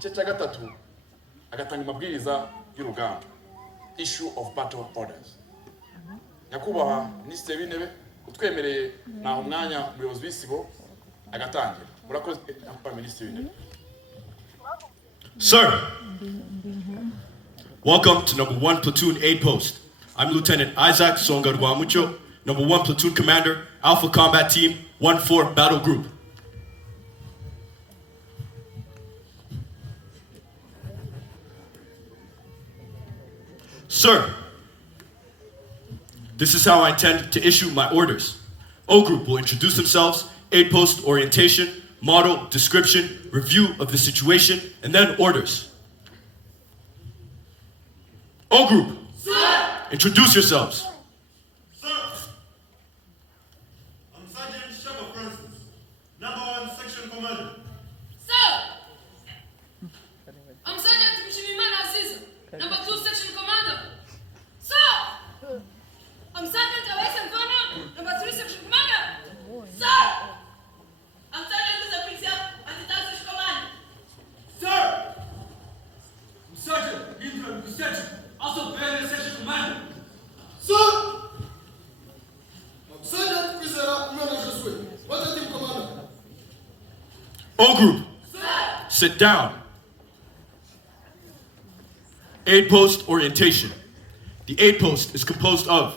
igice cya gatatu agatanga amabwiriza y'urugamba, issue of battle orders. Nyakubahwa Minisitiri w'Intebe utwemereye naho umwanya umuyobozi w'isibo agatangira. Murakoze nyakubahwa Minisitiri w'Intebe. Sir, welcome to number 1 Platoon 8 Post. I'm Lieutenant Isaac Songarwamucho, number 1 Platoon Commander, Alpha Combat Team, 1-4 Battle Group. Sir, this is how I intend to issue my orders. O Group will introduce themselves, 8 Post orientation, model, description, review of the situation, and then orders. O Group, sir, introduce yourselves. Sir, I'm Sergeant Shepard Francis, number 1 Section Commander. Sir, I'm Sergeant Mishimimana Aziza, number 2 Section Commander. Sir, I'm Sergeant Awesa Mfano, number 3 Section Commander. Sir, I'm Sergeant Gusoza and the 3rd Section Commander. Sir, I'm Sergeant Indra Gusechi, also 3rd Section Commander. Sir, I'm Sergeant Kwizera Mwana, 1st Team Commander. O Group, Sir, sit down. 8 Post orientation. The 8 Post is composed of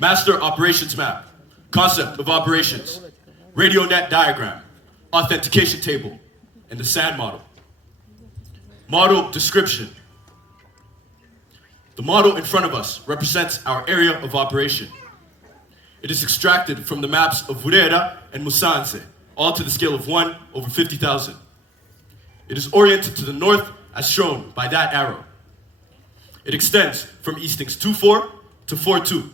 Master Operations Map, Concept of Operations, Radio Net Diagram, Authentication Table, and the SAND Model. Model Description. The model in front of us represents our area of operation. It is extracted from the maps of Burera and Musanze, all to the scale of 1/50,000. It is oriented to the north as shown by that arrow. It extends from eastings 2-4 to 4-2,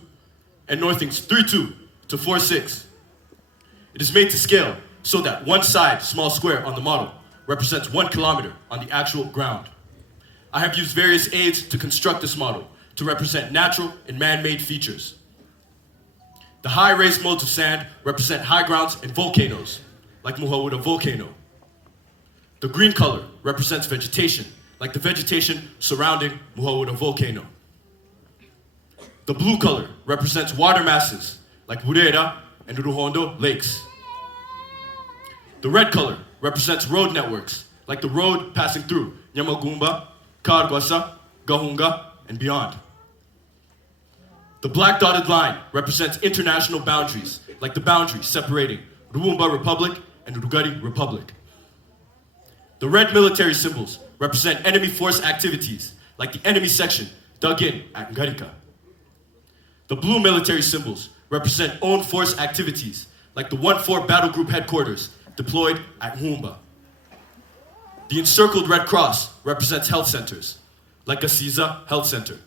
and northings 3-2 to 4-6. It is made to scale so that one side small square on the model represents 1 kilometer on the actual ground. I have used various aids to construct this model to represent natural and man-made features. The high raised modes of sand represent high grounds and volcanoes, like Muhawuda volcano. The green color represents vegetation, like the vegetation surrounding Muhawuda volcano. The blue color represents water masses, like Burera and Ruhondo lakes. The red color represents road networks, like the road passing through Nyamagumba, Kargwasa, Gahunga, and beyond. The black dotted line represents international boundaries, like the boundary separating Ruwumba Republic and Rugari Republic. The red military symbols represent enemy force activities, like the enemy section dug in at Ngarika. The blue military symbols represent own force activities, like the 1-4 Battle Group headquarters deployed at Ngumba. The encircled red cross represents health centers, like Gasiza Health Center.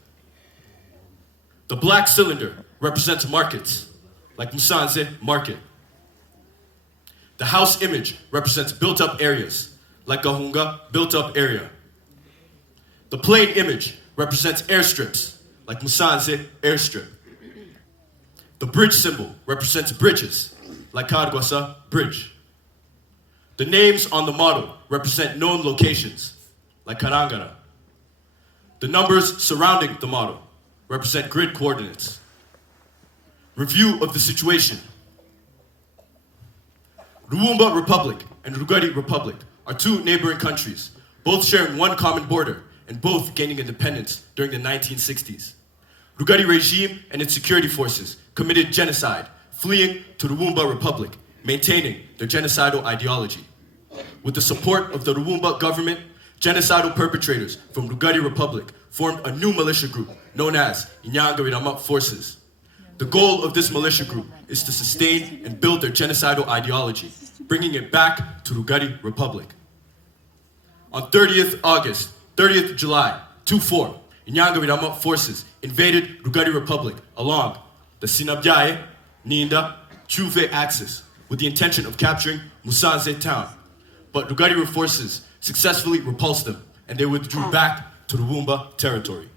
The black cylinder represents markets, like Musanze Market. The house image represents built-up areas, like Gahunga Built-Up Area. The plain image represents airstrips, like Musanze Airstrip. The bridge symbol represents bridges, like Kargwasa Bridge. The names on the model represent known locations, like Karangara. The numbers surrounding the model represent grid coordinates. Review of the situation. Ruwumba Republic and Rugari Republic are 2 neighboring countries, both sharing 1 common border and both gaining independence during the 1960s. Rugari regime and its security forces committed genocide, fleeing to Ruwumba Republic, maintaining their genocidal ideology. With the support of the Ruwumba government, genocidal perpetrators from Rugari Republic formed a new militia group known as Indangamirwa Forces. The goal of this militia group is to sustain and build their genocidal ideology, bringing it back to Rugari Republic. On 30th July 2004, Indangamirwa Forces invaded Rugari Republic along the Sinabyaye, Ninda, Chuve axis with the intention of capturing Musanze town. But Rugari forces successfully repulsed them and they withdrew back to Ruwumba territory.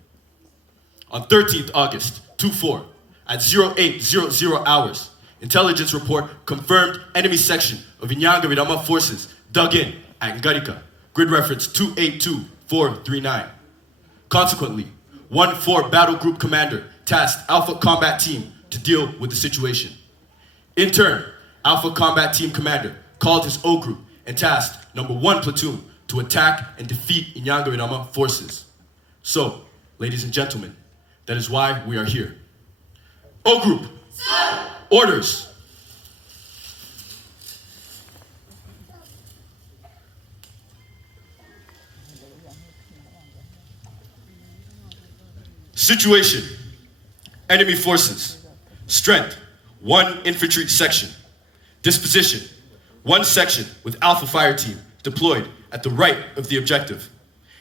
On 13th August 2004, at 0800 hours, intelligence report confirmed enemy section of Indangamirwa forces dug in at Ngarika, grid reference 282439. Consequently, 1-4 Battle Group Commander tasked Alpha Combat Team to deal with the situation. In turn, Alpha Combat Team Commander called his O Group and tasked number 1 Platoon to attack and defeat Indangamirwa forces. So, ladies and gentlemen, that is why we are here. O Group, sir. Orders. Situation: enemy forces. Strength: 1 infantry section. Disposition: 1 section with Alpha Fire Team deployed at the right of the objective,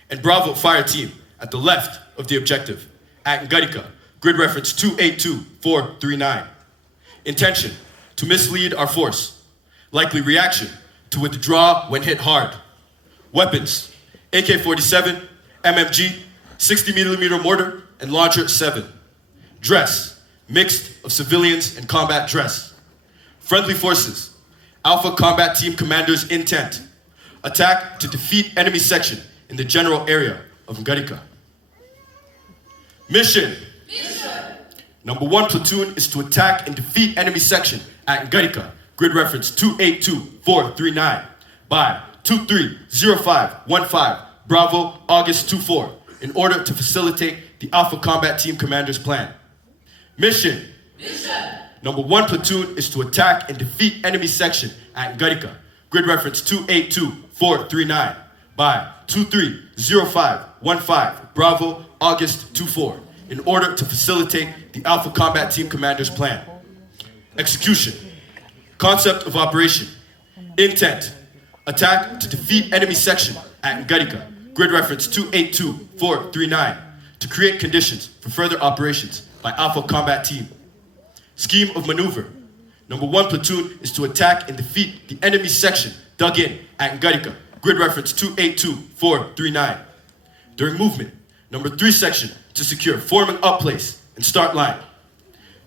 and Bravo Fire Team at the left of the objective, at Ngarika, grid reference 282439. Intention: to mislead our force. Likely reaction: to withdraw when hit hard. Weapons: AK-47, MMG, 60mm mortar, and launcher 7. Dress: mixed of civilians and combat dress. Friendly forces: Alpha Combat Team Commander's intent: attack to defeat enemy section in the general area of Ngarika. Mission: number 1 Platoon is to attack and defeat enemy section at Ngarika, grid reference 282439, by 230515 Bravo August 24, in order to facilitate the Alpha Combat Team Commander's plan. Mission: number 1 Platoon is to attack and defeat enemy section at Ngarika, grid reference 282439, by 230515 Bravo August 24, in order to facilitate the Alpha Combat Team Commander's plan. Execution: concept of operation. Intent: attack to defeat enemy section at Ngarika, grid reference 282439, to create conditions for further operations by Alpha Combat Team. Scheme of maneuver: number 1 Platoon is to attack and defeat the enemy section dug in at Ngarika, grid reference 282439. During movement, number 3 Section to secure forming up place and start line.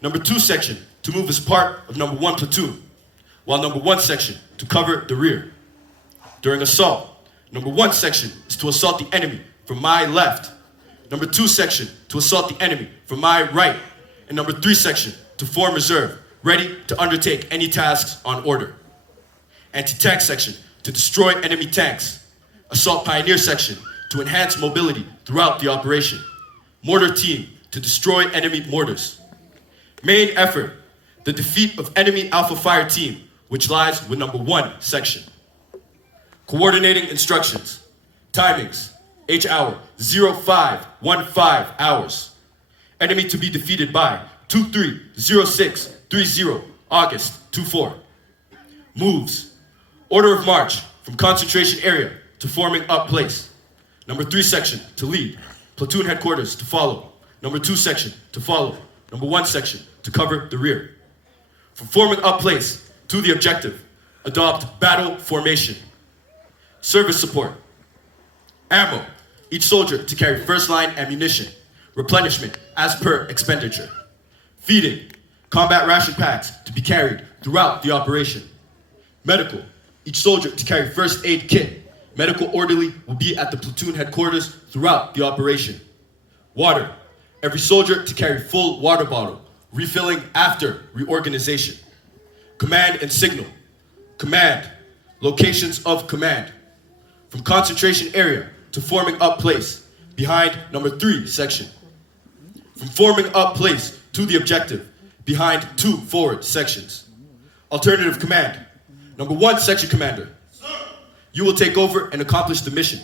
Number 2 Section to move as part of number 1 Platoon, while number 1 Section to cover the rear. During assault, number 1 Section is to assault the enemy from my left, number 2 Section to assault the enemy from my right, and number 3 Section to form reserve, ready to undertake any tasks on order. Anti-tank section to destroy enemy tanks. Assault pioneer section to enhance mobility throughout the operation. Mortar team to destroy enemy mortars. Main effort: the defeat of enemy Alpha Fire Team, which lies with number 1 section. Coordinating instructions. Timings: H hour 0515 hours. Enemy to be defeated by 230630 August 24. Moves: order of march from concentration area to forming up place. Number 3 Section to lead. Platoon headquarters to follow. Number 2 Section to follow. Number 1 Section to cover the rear. From forming up place to the objective, adopt battle formation. Service support. Ammo: each soldier to carry first line ammunition. Replenishment as per expenditure. Feeding: combat ration packs to be carried throughout the operation. Medical: each soldier to carry first aid kit. Medical orderly will be at the platoon headquarters throughout the operation. Water: every soldier to carry full water bottle, refilling after reorganization. Command and signal. Command: locations of command. From concentration area to forming up place, behind number 3 Section. From forming up place to the objective, behind 2 forward sections. Alternative command: number 1 Section Commander, you will take over and accomplish the mission